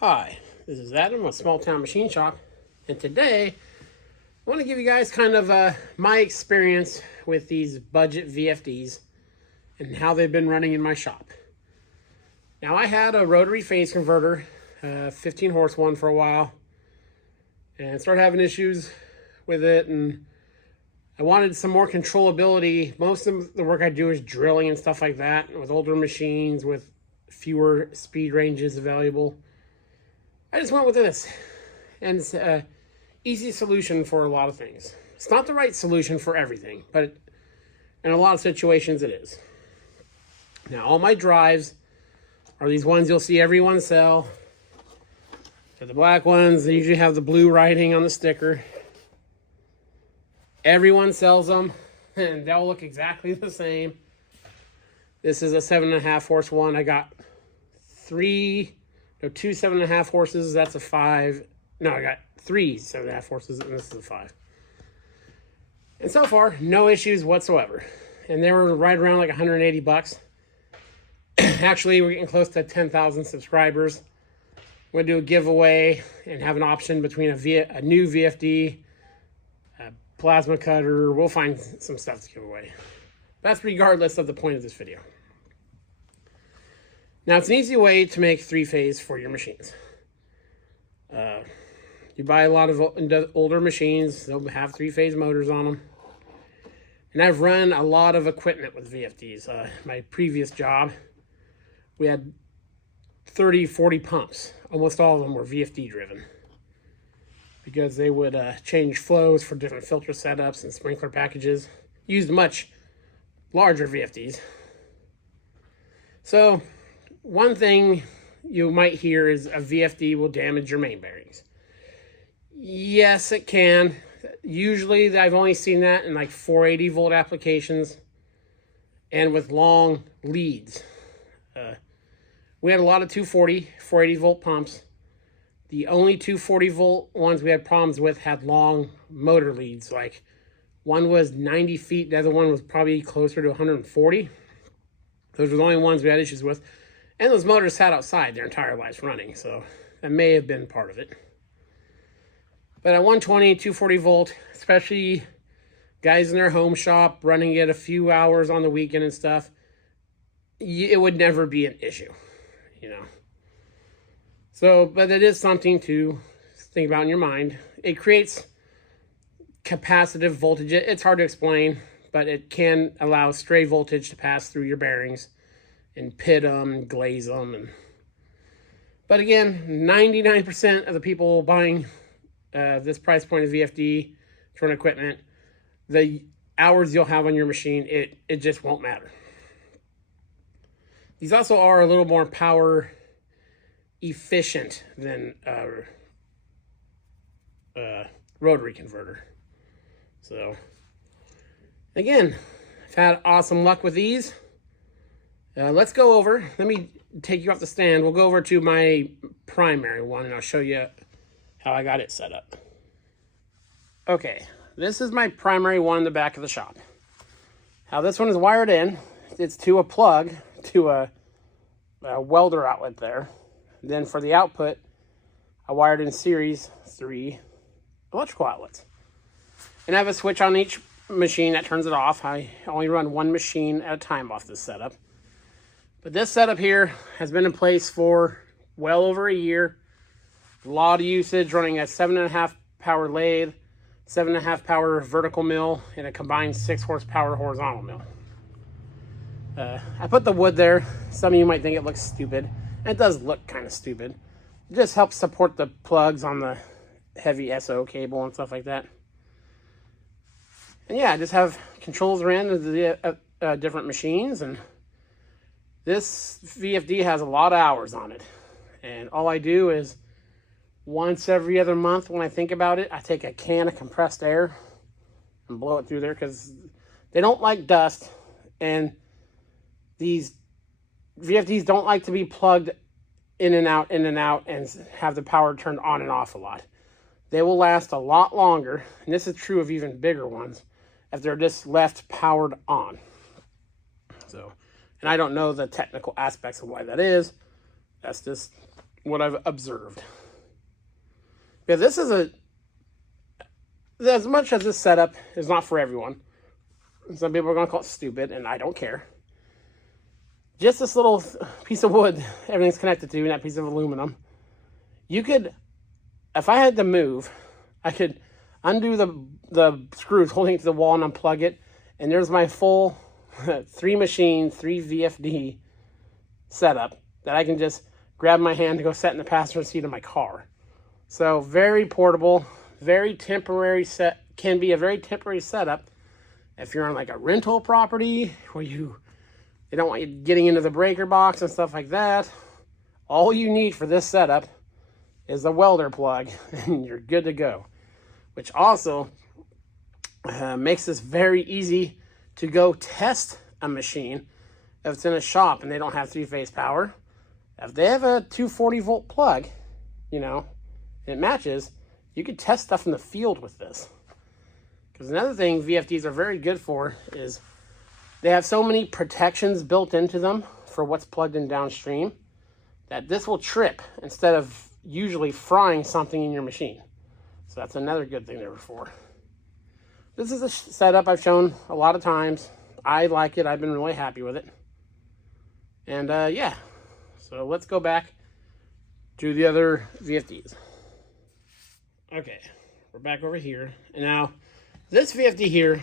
Hi, this is Adam with Small Town Machine Shop, and today I want to give you guys kind of my experience with these budget VFDs and how they've been running in my shop. Now, I had a rotary phase converter, 15 horse one for a while, and started having issues with it, and I wanted some more controllability. Most of the work I do is drilling and stuff like that with older machines with fewer speed ranges available. I just went with this, and it's an easy solution for a lot of things. It's not the right solution for everything, but in a lot of situations it is. Now, all my drives are these ones you'll see everyone sell. They're the black ones. They usually have the blue writing on the sticker. Everyone sells them, and they'll look exactly the same. This is a 7.5 horse one. I got two 7.5 horses. That's a 5. No, I got 3 7.5 horses, and this is a 5. And so far, no issues whatsoever. And they were right around like 180 bucks. Actually, we're getting close to 10,000 subscribers. I'm going to do a giveaway and have an option between a new VFD, a plasma cutter. We'll find some stuff to give away. That's regardless of the point of this video. Now, it's an easy way to make 3-phase for your machines. You buy a lot of older machines, they'll have 3-phase motors on them. And I've run a lot of equipment with VFDs. My previous job, we had 30, 40 pumps. Almost all of them were VFD driven, because they would change flows for different filter setups and sprinkler packages. Used much larger VFDs. So, one thing you might hear is a VFD will damage your main bearings. Yes, it can. Usually, I've only seen that in like 480 volt applications and with long leads. We had a lot of 240, 480 volt pumps. The only 240 volt ones we had problems with had long motor leads. Like, one was 90 feet, the other one was probably closer to 140. Those were the only ones we had issues with. And those motors sat outside their entire lives running, so that may have been part of it. But at 120, 240 volt, especially guys in their home shop running it a few hours on the weekend and stuff, it would never be an issue, you know. So, but it is something to think about in your mind. It creates capacitive voltage. It's hard to explain, but it can allow stray voltage to pass through your bearings and pit them and glaze them. But again, 99% of the people buying this price point of VFD to run equipment, the hours you'll have on your machine, it just won't matter. These also are a little more power efficient than rotary converter. So again, I've had awesome luck with these. Let's go over, let me take you off the stand. We'll go over to my primary one, and I'll show you how I got it set up. Okay, this is my primary one in the back of the shop. How this one is wired in, it's to a plug, to a welder outlet there. Then for the output, I wired in series 3 electrical outlets. And I have a switch on each machine that turns it off. I only run one machine at a time off this setup. But this setup here has been in place for well over a year. A lot of usage, running a 7.5 power lathe, 7.5 power vertical mill, and a combined 6 horsepower horizontal mill. I put the wood there. Some of you might think it looks stupid. And it does look kind of stupid. It just helps support the plugs on the heavy SO cable and stuff like that. And yeah, I just have controls around the different machines, and this VFD has a lot of hours on it. And all I do is once every other month, when I think about it, I take a can of compressed air and blow it through there, because they don't like dust, and these VFDs don't like to be plugged in and out, and have the power turned on and off a lot. They will last a lot longer, and this is true of even bigger ones, if they're just left powered on. So, and I don't know the technical aspects of why that is. That's just what I've observed. Yeah, this is as much as this setup is not for everyone. Some people are going to call it stupid, and I don't care. Just this little piece of wood everything's connected to, and that piece of aluminum. You could, if I had to move, I could undo the screws holding it to the wall and unplug it, and there's my full 3 machine, 3 VFD setup that I can just grab my hand to go set in the passenger seat of my car. So very portable, very temporary can be a very temporary setup if you're on like a rental property where they don't want you getting into the breaker box and stuff like that. All you need for this setup is a welder plug and you're good to go, which also makes this very easy to go test a machine if it's in a shop and they don't have 3-phase power. If they have a 240 volt plug, and it matches, you could test stuff in the field with this. Because another thing VFDs are very good for is they have so many protections built into them for what's plugged in downstream that this will trip instead of usually frying something in your machine. So that's another good thing they're for. This is a setup I've shown a lot of times. I like it. I've been really happy with it. And yeah, so let's go back to the other VFDs. Okay, we're back over here. And now, this VFD here,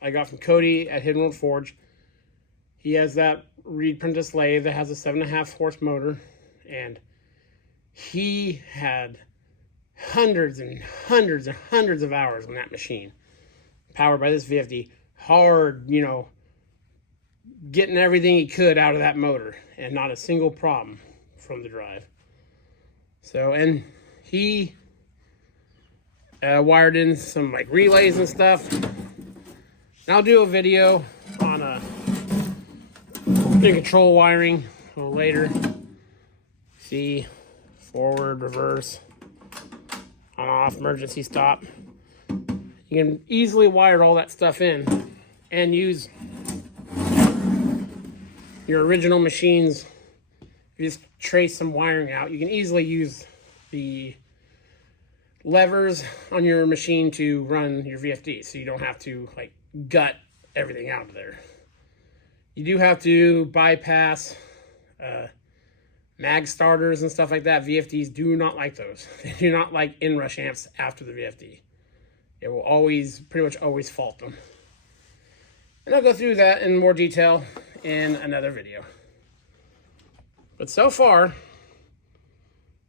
I got from Cody at Hidden World Forge. He has that Reed Prentice lathe that has a 7.5 horse motor. And he had hundreds and hundreds and hundreds of hours on that machine. Powered by this VFD. Hard, getting everything he could out of that motor. And not a single problem from the drive. So, and he wired in some like relays and stuff. And I'll do a video on the control wiring a little later. See, forward, reverse, on off, emergency stop. You can easily wire all that stuff in and use your original machines. If you just trace some wiring out, you can easily use the levers on your machine to run your VFD, so you don't have to like gut everything out of there. You do have to bypass mag starters and stuff like that. VFDs do not like those. They do not like inrush amps after the VFD. It will pretty much always fault them. And I'll go through that in more detail in another video. But so far,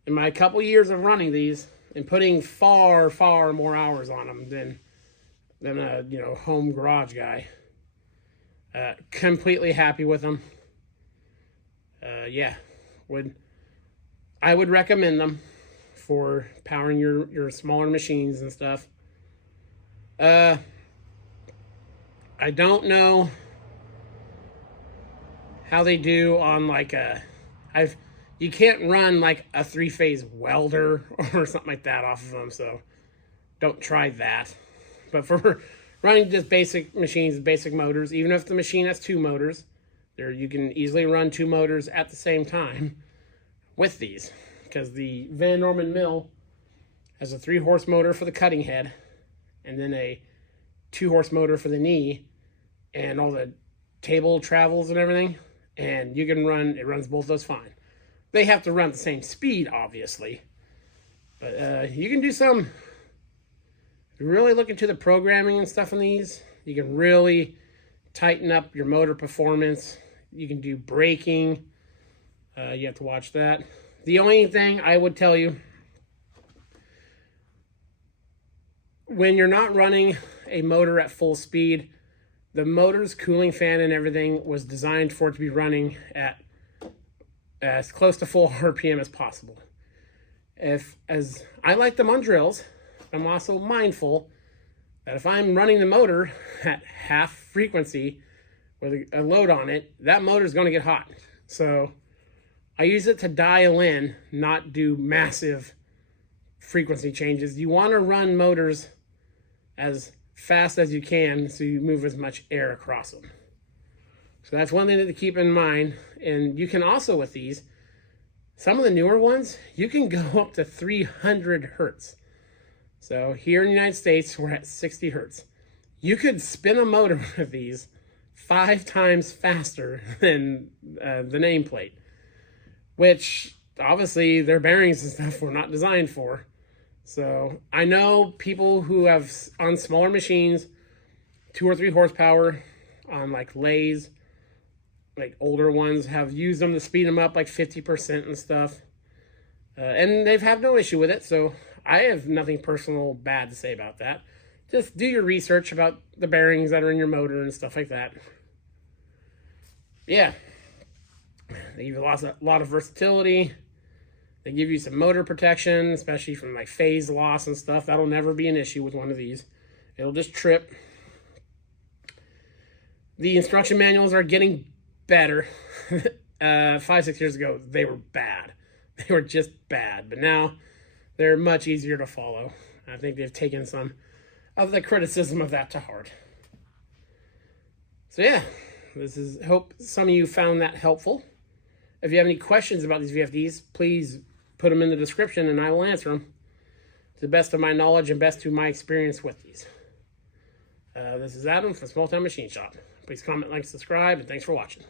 in my couple years of running these and putting far, far more hours on them than a home garage guy, completely happy with them. Yeah, I would recommend them for powering your smaller machines and stuff. I don't know how they do on like you can't run like a 3-phase welder or something like that off of them, so don't try that. But for running just basic machines, basic motors, even if the machine has 2 motors, you can easily run 2 motors at the same time with these, because the Van Norman mill has a 3-horse motor for the cutting head and then a 2-horse motor for the knee and all the table travels and everything, and it runs both those fine. They have to run at the same speed, obviously, but you can do some. If you really look into the programming and stuff in these, you can really tighten up your motor performance. You can do braking. You have to watch that. The only thing I would tell you, when you're not running a motor at full speed, the motor's cooling fan and everything was designed for it to be running at as close to full RPM as possible. As I like them on drills, I'm also mindful that if I'm running the motor at half frequency with a load on it, that motor is going to get hot. So I use it to dial in, not do massive frequency changes. You want to run motors as fast as you can so you move as much air across them. So that's one thing to keep in mind. And you can also, with these, Some of the newer ones, you can go up to 300 hertz. So here in the United States, we're at 60 hertz. You could spin a motor with these 5 times faster than the nameplate, which obviously their bearings and stuff were not designed for. So I know people who have, on smaller machines, 2 or 3 horsepower, on like lathes, like older ones, have used them to speed them up like 50% and stuff. And they've had no issue with it, so I have nothing personal bad to say about that. Just do your research about the bearings that are in your motor and stuff like that. Yeah. They give you a lot of versatility. They give you some motor protection, especially from like phase loss and stuff. That'll never be an issue with one of these. It'll just trip. The instruction manuals are getting better. 5-6 years ago, they were bad. They were just bad. But now, they're much easier to follow. I think they've taken some of the criticism of that to heart. So yeah, hope some of you found that helpful. If you have any questions about these VFDs, please put them in the description and I will answer them to the best of my knowledge and best to my experience with these. This is Adam from Small Town Machine Shop. Please comment, like, subscribe, and thanks for watching.